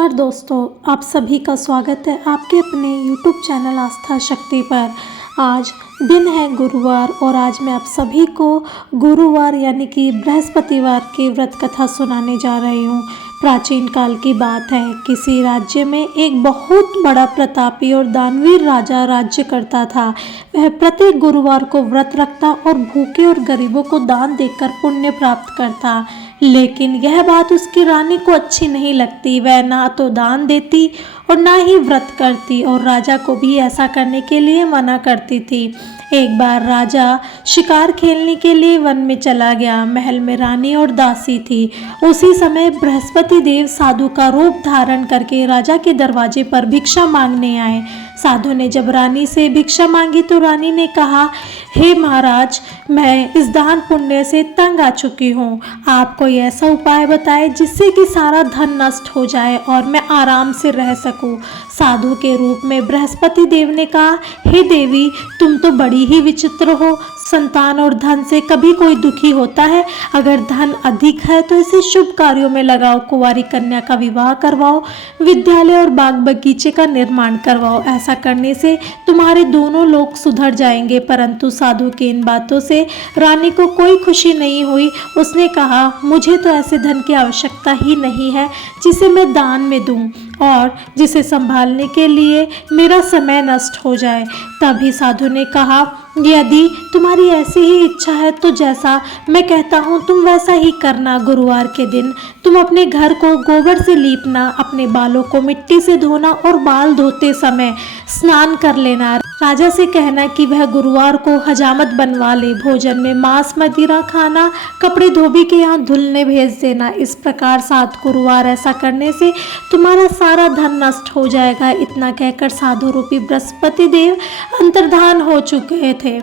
नमस्कार दोस्तों, आप सभी का स्वागत है आपके अपने YouTube चैनल आस्था शक्ति पर। आज दिन है गुरुवार और आज मैं आप सभी को गुरुवार यानी कि बृहस्पतिवार की व्रत कथा सुनाने जा रही हूँ। प्राचीन काल की बात है, किसी राज्य में एक बहुत बड़ा प्रतापी और दानवीर राजा राज्य करता था। वह प्रत्येक गुरुवार को व्रत रखता और भूखे और गरीबों को दान देकर पुण्य प्राप्त करता। लेकिन यह बात उसकी रानी को अच्छी नहीं लगती। वह ना तो दान देती और ना ही व्रत करती और राजा को भी ऐसा करने के लिए मना करती थी। एक बार राजा शिकार खेलने के लिए वन में चला गया। महल में रानी और दासी थी। उसी समय बृहस्पति देव साधु का रूप धारण करके राजा के दरवाजे पर भिक्षा मांगने आए। साधु ने जब रानी से भिक्षा मांगी तो रानी ने कहा, हे महाराज, मैं इस दान पुण्य से तंग आ चुकी हूँ। आप कोई ऐसा उपाय बताए जिससे कि सारा धन नष्ट हो जाए और मैं आराम से रह सकूँ। साधु के रूप में बृहस्पति देव ने कहा, हे देवी, तुम तो बड़ी ही विचित्र हो। संतान और धन से कभी कोई दुखी होता है? अगर धन अधिक है तो इसे शुभ कार्यों में लगाओ। कुंवारी कन्या का विवाह करवाओ, विद्यालय और बाग बगीचे का निर्माण करवाओ। ऐसा करने से तुम्हारे दोनों लोग सुधर जाएंगे। परंतु साधु की इन बातों से रानी को कोई खुशी नहीं हुई। उसने कहा, मुझे तो ऐसे धन की आवश्यकता ही नहीं है जिसे मैं दान में दूं और जिसे संभालने के लिए मेरा समय नष्ट हो जाए। तभी साधु ने कहा, यदि तुम्हारी ऐसी ही इच्छा है तो जैसा मैं कहता हूँ तुम वैसा ही करना। गुरुवार के दिन तुम अपने घर को गोबर से लीपना, अपने बालों को मिट्टी से धोना और बाल धोते समय स्नान कर लेना। राजा से कहना कि वह गुरुवार को हजामत बनवा ले। भोजन में मांस मदिरा खाना, कपड़े धोबी के यहाँ धुलने भेज देना। इस प्रकार 7 गुरुवार ऐसा करने से तुम्हारा सारा धन नष्ट हो जाएगा। इतना कहकर साधु रूपी बृहस्पति देव अंतर्धान हो चुके थे।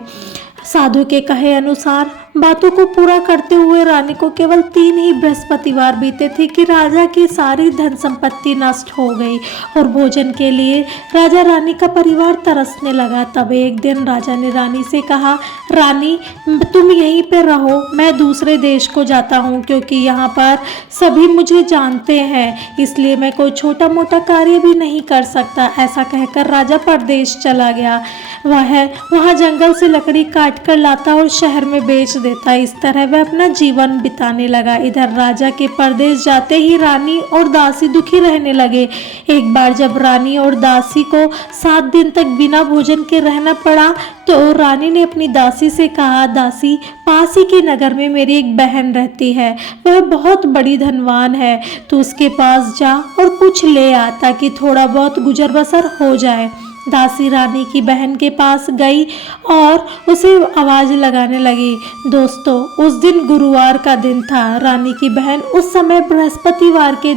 साधु के कहे अनुसार बातों को पूरा करते हुए रानी को केवल 3 ही बृहस्पतिवार बीते थे कि राजा की सारी धन संपत्ति नष्ट हो गई और भोजन के लिए राजा रानी का परिवार तरसने लगा। तब एक दिन राजा ने रानी से कहा, रानी, तुम यहीं पे रहो, मैं दूसरे देश को जाता हूँ क्योंकि यहाँ पर सभी मुझे जानते हैं, इसलिए मैं कोई छोटा मोटा कार्य भी नहीं कर सकता। ऐसा कहकर राजा परदेश चला गया। वहाँ जंगल से लकड़ी काट कर लाता और शहर में बेच देता। इस तरह वह अपना जीवन बिताने लगा। इधर राजा के परदेश जाते ही रानी और दासी दुखी रहने लगे। एक बार जब रानी और दासी को 7 दिन तक बिना भोजन के रहना पड़ा तो रानी ने अपनी दासी से कहा, दासी, पास ही के नगर में मेरी एक बहन रहती है, वह बहुत बड़ी धनवान है, तो उसके पास जा और कुछ ले आ ताकि थोड़ा बहुत गुजर बसर हो जाए। दासी रानी की बहन के पास गई और उसे आवाज लगाने लगी। दोस्तों, उस दिन गुरुवार का दिन था। रानी की बहन उस समय बृहस्पतिवार के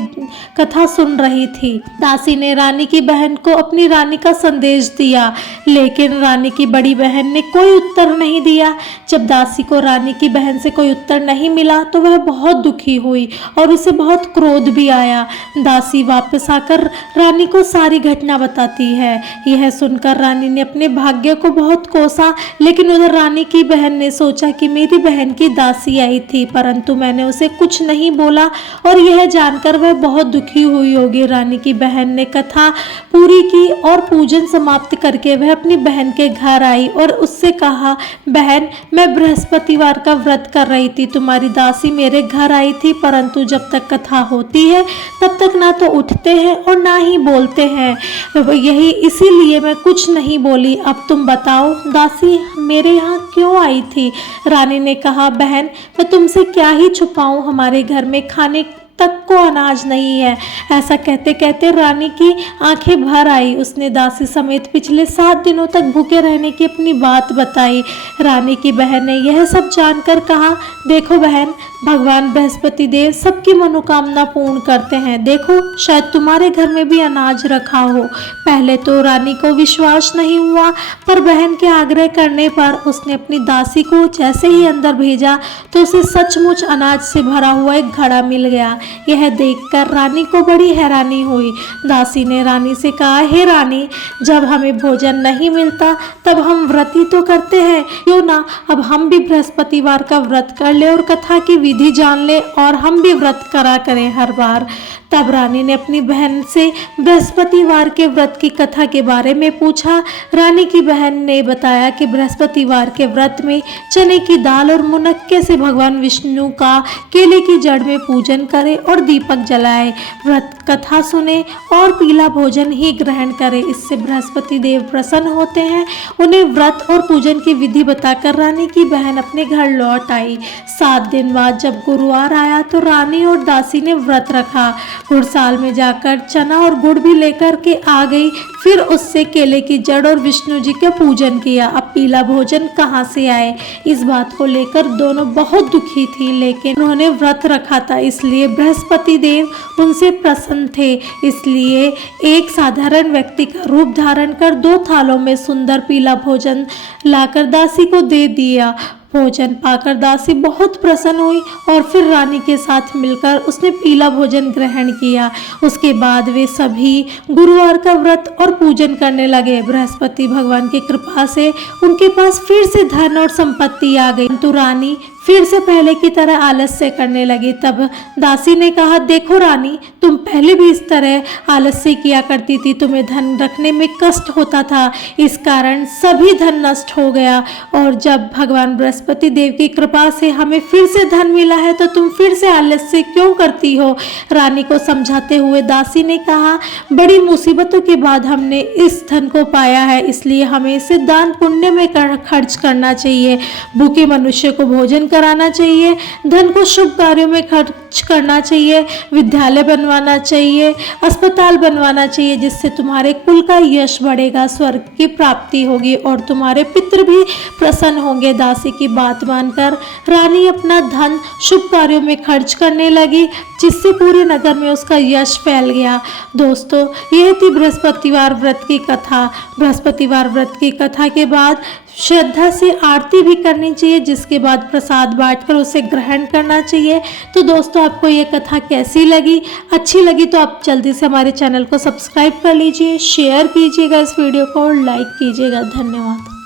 कथा सुन रही थी। दासी ने रानी की बहन को अपनी रानी का संदेश दिया, लेकिन रानी की बड़ी बहन ने कोई उत्तर नहीं दिया। जब दासी को रानी की बहन से कोई उत्तर नहीं मिला तो वह बहुत दुखी हुई और उसे बहुत क्रोध भी आया। दासी वापस आकर रानी को सारी घटना बताती है। यह सुनकर रानी ने अपने भाग्य को बहुत कोसा, लेकिन उधर रानी की बहन ने सोचा कि मेरी बहन की दासी आई थी परंतु मैंने उसे कुछ नहीं बोला और यह जानकर वह बहुत दुखी हुई होगी। रानी की बहन ने कथा पूरी की और पूजन समाप्त करके वह अपनी बहन के घर आई और उससे कहा, बहन, मैं बृहस्पतिवार का व्रत कर रही थी, तुम्हारी दासी मेरे घर आई थी परंतु जब तक कथा होती है तब तक ना तो उठते हैं और ना ही बोलते हैं, यही इसीलिए मैं कुछ नहीं बोली। अब तुम बताओ, दासी मेरे यहाँ क्यों आई थी? रानी ने कहा, बहन, मैं तुमसे क्या ही छुपाऊं, हमारे घर में खाने तक को अनाज नहीं है। ऐसा कहते कहते रानी की आंखें भर आई। उसने दासी समेत पिछले 7 दिनों तक भूखे रहने की अपनी बात बताई। रानी की बहन ने यह सब जानकर कहा, देखो बहन, भगवान बृहस्पति देव सबकी मनोकामना पूर्ण करते हैं। देखो, शायद तुम्हारे घर में भी अनाज रखा हो। पहले तो रानी को विश्वास नहीं हुआ, पर बहन के आग्रह करने पर उसने अपनी दासी को जैसे ही अंदर भेजा तो उसे सचमुच अनाज से भरा हुआ एक घड़ा मिल गया। यह देखकर रानी को बड़ी हैरानी हुई। दासी ने रानी से कहा, हे रानी, जब हमें भोजन नहीं मिलता तब हम व्रत ही तो करते हैं, क्यों ना अब हम भी बृहस्पतिवार का व्रत कर ले और कथा की विधि जान ले और हम भी व्रत करा करें हर बार। तब रानी ने अपनी बहन से बृहस्पतिवार के व्रत की कथा के बारे में पूछा। रानी की बहन ने बताया कि बृहस्पतिवार के व्रत में चने की दाल और मुनक्के से भगवान विष्णु का केले की जड़ में पूजन करें और दीपक जलाए, व्रत कथा सुने और पीला भोजन ही ग्रहण करें। इससे बृहस्पति देव प्रसन्न होते हैं। उन्हें व्रत और पूजन की विधि बताकर रानी की बहन अपने घर लौट आई। 7 दिन बाद जब गुरुवार आया तो रानी और दासी ने व्रत रखा। गुड़साल में जाकर चना और गुड़ भी लेकर के आ गई। फिर उससे केले की जड़ और विष्णु जी का पूजन किया। अब पीला भोजन कहाँ से आए, इस बात को लेकर दोनों बहुत दुखी थी, लेकिन उन्होंने व्रत रखा था इसलिए बृहस्पति देव उनसे प्रसन्न थे। इसलिए एक साधारण व्यक्ति का रूप धारण कर 2 थालों में सुंदर पीला भोजन लाकर दासी को दे दिया। भोजन पाकर दासी बहुत प्रसन्न हुई और फिर रानी के साथ मिलकर उसने पीला भोजन ग्रहण किया। उसके बाद वे सभी गुरुवार का व्रत और पूजन करने लगे। बृहस्पति भगवान की कृपा से उनके पास फिर से धन और संपत्ति आ गई, परंतु रानी फिर से पहले की तरह आलस्य करने लगी। तब दासी ने कहा, देखो रानी, तुम पहले भी इस तरह आलस्य किया करती थी, तुम्हें धन रखने में कष्ट होता था, इस कारण सभी धन नष्ट हो गया, और जब भगवान बृहस्पति देव की कृपा से हमें फिर से धन मिला है तो तुम फिर से आलस्य क्यों करती हो। रानी को समझाते हुए दासी ने कहा, बड़ी मुसीबतों के बाद हमने इस धन को पाया है, इसलिए हमें इसे दान पुण्य में खर्च करना चाहिए। भूखे मनुष्य को भोजन कराना चाहिए, धन को शुभ कार्यों में खर्च करना चाहिए, विद्यालय बनवाना चाहिए, अस्पताल बनवाना चाहिए, जिससे तुम्हारे कुल का यश बढ़ेगा, स्वर्ग की प्राप्ति होगी और तुम्हारे पितृ भी प्रसन्न होंगे। दासी की बात मानकर रानी अपना धन शुभ कार्यों में खर्च करने लगी, जिससे पूरे नगर में उसका यश फैल गया। दोस्तों, यह थी बृहस्पतिवार व्रत की कथा। बृहस्पतिवार व्रत की कथा के बाद श्रद्धा से आरती भी करनी चाहिए, जिसके बाद प्रसाद बांटकर उसे ग्रहण करना चाहिए। तो दोस्तों, आपको ये कथा कैसी लगी? अच्छी लगी तो आप जल्दी से हमारे चैनल को सब्सक्राइब कर लीजिए, शेयर कीजिएगा इस वीडियो को और लाइक कीजिएगा। धन्यवाद।